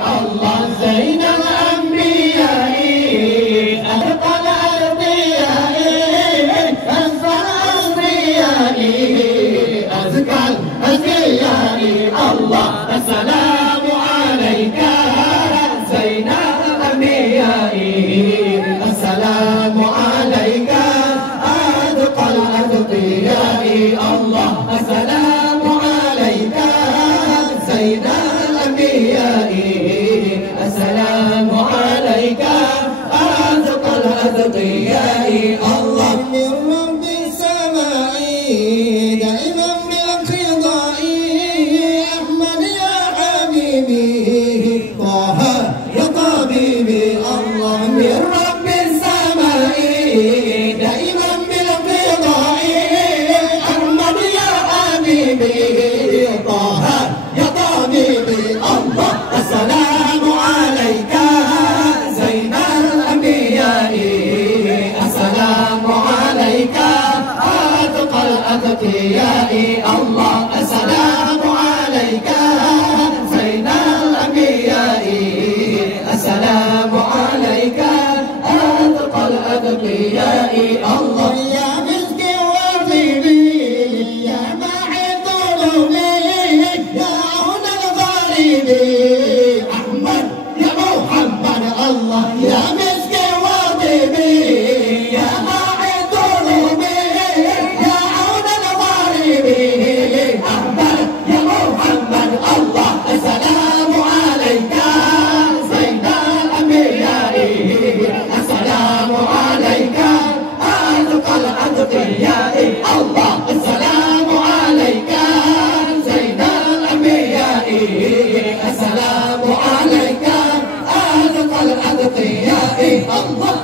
الله زين الأنبياء أتقى الأرضياء أزكى الأصفياء أزكى الأزكياء الله السلام عليك زين الأنبياء السلام عليك أتقى الأتقياء الله السلام عليك زين الأنبياء السلام عليك أتقى الأتقياء الله من رب السماء دائما بالانقضاء أحمد يا حبيبي طه يا طبيبي الله من رب السماء دائما بالانقضاء أحمد يا حبيبي طه يا طبيبي الله السلام عليك زين الأنبياء السلام عليك أتقى الأتقياء الله السلام عليك زين الأنبياء السلام عليك أتقى الأتقياء الله يا مسكي وطيبي يا معين قلوبي يا عون الغريب أحمد يا محمد الله يا مسكي وطيبي يا معين قلوبي يا عون الغريب أحمد يا محمد الله السلام عليك زين الأنبياء السلام عليك أتقى الأتقياء الله السلام عليك زين الأنبياء السلام عليك أتقى الأتقياء الله